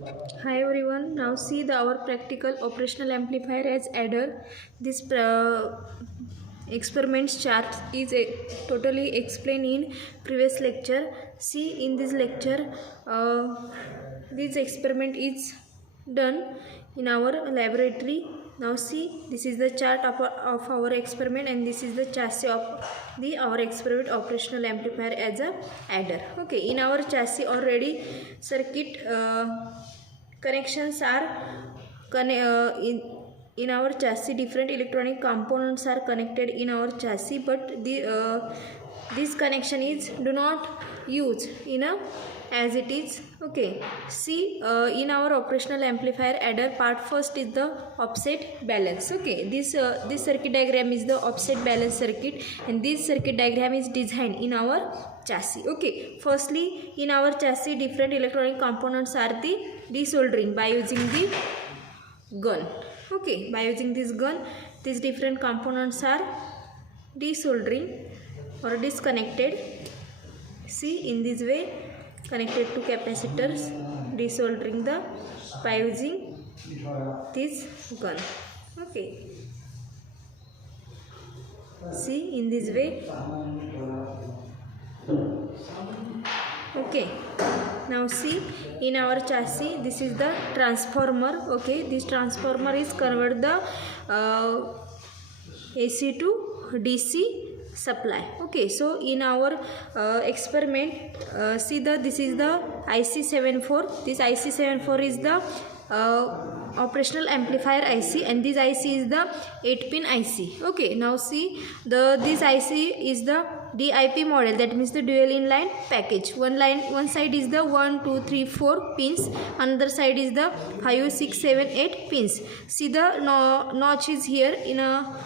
Hi everyone. Now see our practical operational amplifier as adder. This experiments chart is totally explained in previous lecture. See in this lecture, this experiment is done in our laboratory. Now see, this is the chart of our experiment, and this is the chassis of our experiment operational amplifier as a adder. Okay, in our chassis already circuit connections are in our chassis. Different electronic components are connected in our chassis, but this connection is do not use in a as it is. Okay, see in our operational amplifier adder part, first is the offset balance. Okay, this circuit diagram is the offset balance circuit, and this circuit diagram is designed in our chassis. Okay, firstly in our chassis different electronic components are the desoldering by using the gun. Okay, by using this gun these different components are desoldering or disconnected. See in this way, connected to capacitors, desoldering the by using this gun. Okay, see in this way. Okay, now see in our chassis this is the transformer. Okay, this transformer is convert the AC to DC supply. Okay, so in our experiment, see this is the IC74. This IC74 is the operational amplifier IC, and this IC is the 8-pin IC. Okay, now see this IC is the DIP model, that means the dual inline package. One side is the 1 2 3 4 pins, another side is the 5 6 7 8 pins. See the notch is here in a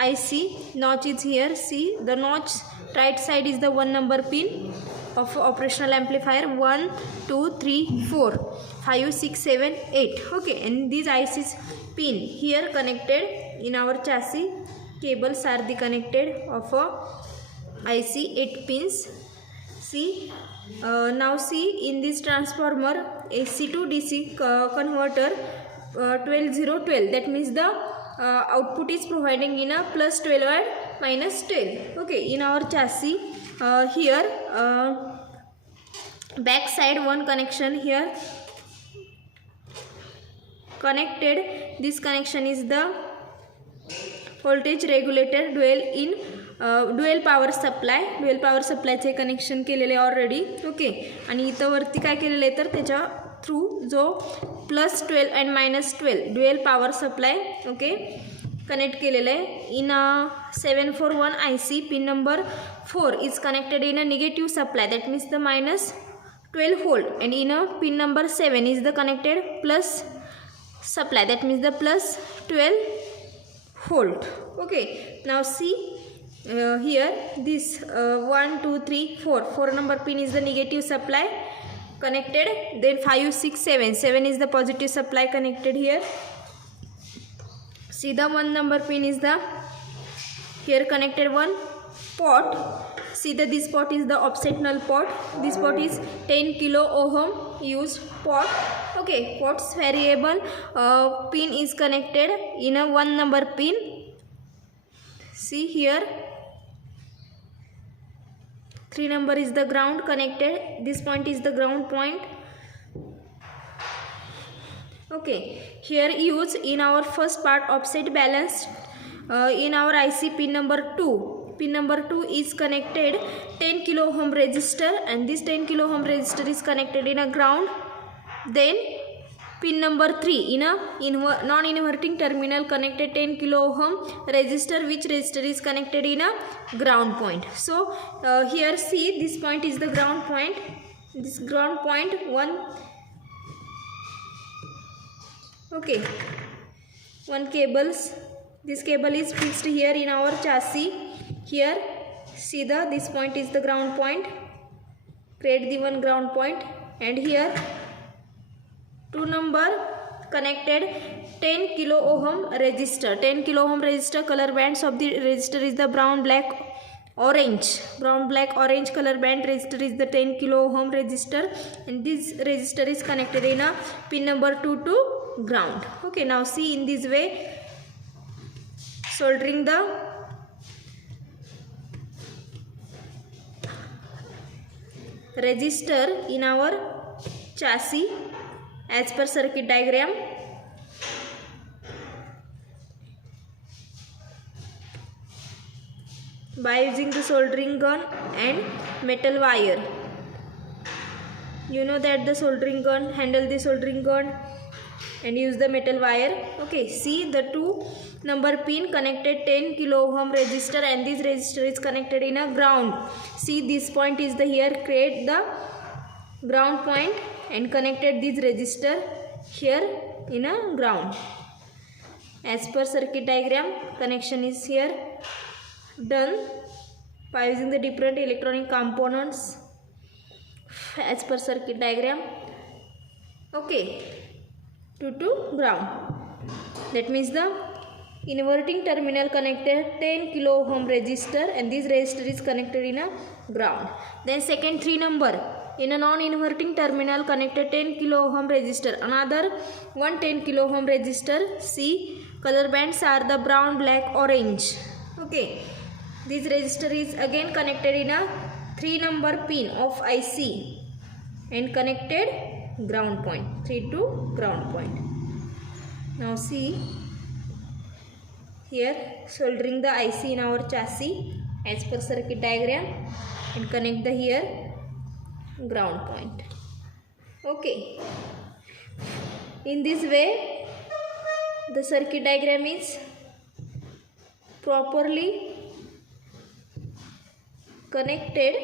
IC, notch is here. See the notch right side is the 1 number pin of operational amplifier, 1 2 3 4 5 6 7 8. Okay, and these ICs pin here connected in our chassis. Cables are the connected of a IC 8 pins. See now see in this transformer AC to DC converter 12-0-12, that means the output is providing in a plus 12 and minus 12. Okay, in our chassis here back side one connection here connected. This connection is the voltage regulator dual power supply चे connection केलेले already. Okay, आणि इथं वरती काय केलेलं आहे तर त्याच्या थ्रू जो +12 and -12 dual power supply okay connect केलेलं आहे. इन 741 IC pin number 4 is connected in a negative supply, that means the -12 volt, and in a pin number 7 is the connected plus supply, that means the +12 volt. Okay, now see here this 1 2 3 4 number pin is the negative supply connected, then 5 6 7 is the positive supply connected here. See the 1 number pin is the here connected one pot. See that this pot is the offset null pot. This pot is 10 kilo ohm used pot. Okay, pot's variable pin is connected in a 1 number pin. See here 3 number is the ground connected. This point is the ground point. Okay, here use in our first part offset balance in our IC pin number 2. Pin number 2 is connected 10 kilo ohm resistor, and this 10 kilo ohm resistor is connected in a ground. Then pin number 3 in a non-inverting terminal connected 10 kilo ohm resistor, which resistor is connected in a ground point. So here see this point is the ground point. This ground point one. Okay, one cables. This cable is fixed here in our chassis. Here see this point is the ground point. Create the one ground point, and here 2 number connected 10 kilo ohm resistor. 10 kilo ohm resistor, color bands of the resistor is the brown, black orange, brown black orange color band resistor is the 10 kilo ohm resistor, and this resistor is connected in a pin number 2 to ground. Okay, now see, in this way soldering the resistor in our chassis as per circuit diagram. By using the soldering gun and metal wire. You know that the soldering gun, handle the soldering gun and use the metal wire. Okay, see, the 2 number pin connected 10 kilo ohm resistor, and this resistor is connected in a ground. See, this point is the here, create the ground point and connected this resistor here in a ground. As per circuit diagram, connection is here done by using the different electronic components as per circuit diagram. Okay, 2 to ground. That means the inverting terminal connected 10 kilo ohm resistor, and this resistor is connected in a ground. Then second 3 number, in a non-inverting terminal connected 10 kilo ohm resistor, another 10 kilo ohm resistor. See, color bands are the brown, black, orange. Okay, this resistor is again connected in a 3 number pin of IC and connected ground point, 3 to ground point. Now see, here soldering the IC in our chassis as per circuit diagram and connect the here ground point. Okay, in this way the circuit diagram is properly connected.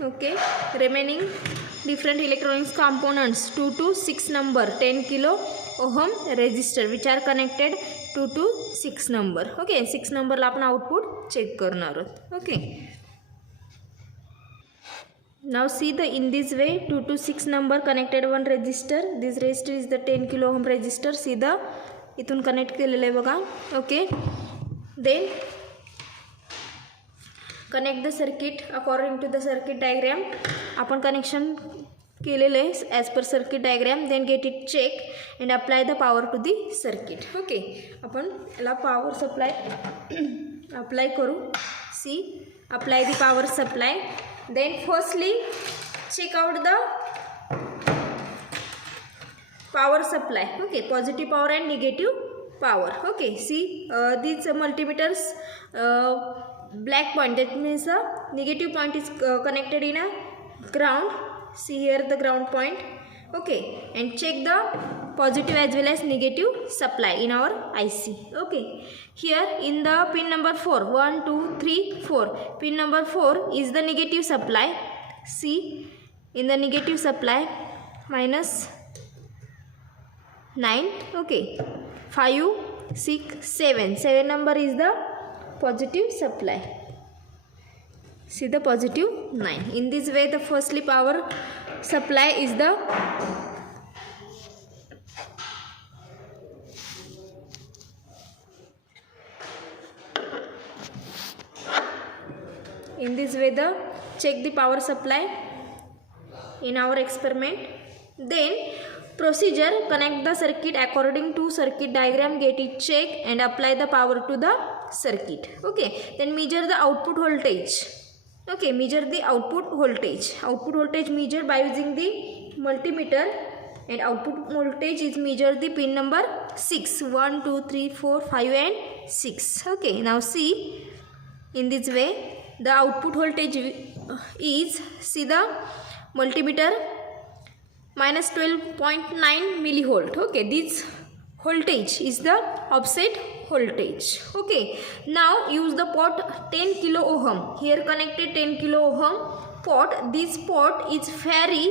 Okay, remaining different electronics components 2 to 6 number 10 kilo ohm resistor which are connected 2 to 6 number. Okay, 6 number ला आपण output check करणार आहोत. Okay, now see, the in this way 2 to 6 number connected one resistor. This resistor is the 10 kilo ohm resistor. See, the इथून connect केलेलं आहे बघा. Okay, then connect the circuit according to the circuit diagram. आपण connection केलेलं आहे as per circuit diagram. Then get it check and apply the power to the circuit. Okay, आपण याला power supply apply करू. See, apply the power supply. Then firstly check out the power supply. Okay, positive power and negative power. Okay, see, these multimeters black point, that means the negative point is connected in a ground. See here the ground point. Okay, and check the positive as well as negative supply in our IC. Okay, here in the pin number 4, 1 2 3 4, pin number 4 is the negative supply. See, in the negative supply minus 9. Okay, 5 6 7, 7 number is the positive supply. See the positive 9. In this way the firstly power supply is the in this way the check the power supply in our experiment. Then procedure, connect the circuit according to circuit diagram, get it check and apply the power to the circuit. Okay, then measure the output voltage. Okay, measure the output voltage. Output voltage measured by using the multimeter, and output voltage is measured the pin number 6, 1 2 3 4 5 and 6. Okay, now see, in this way the output voltage is, see the multimeter minus 12.9 millivolt. Okay, this voltage is the offset voltage. Okay, now use the port 10 kilo ohm. Here connected 10 kilo ohm port. This port is vary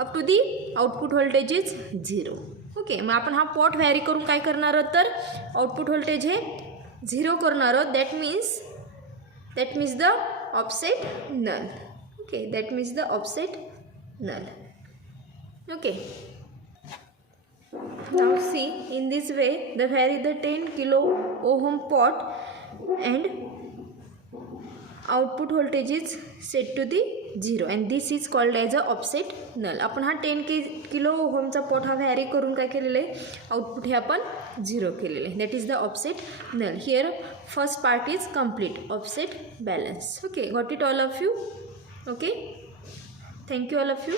up to the output voltage is 0. Okay, मग आपण हा port vary करून काय करणार आहोत तर output voltage हे 0 करणार आहोत. That means the offset null. Okay, that means the offset null. Okay, now see, in this way the vary the 10 kilo ohm port and output voltage is set to the 0 and this is called as a offset null. आपण हा 10 kilo ओहमचा port हा vary करून काय केलेलं आहे, output हे आपण 0 केलेलं आहे. That is the offset null. Here first part is complete, offset balance. Okay, got it all of you. Okay, thank you all of you.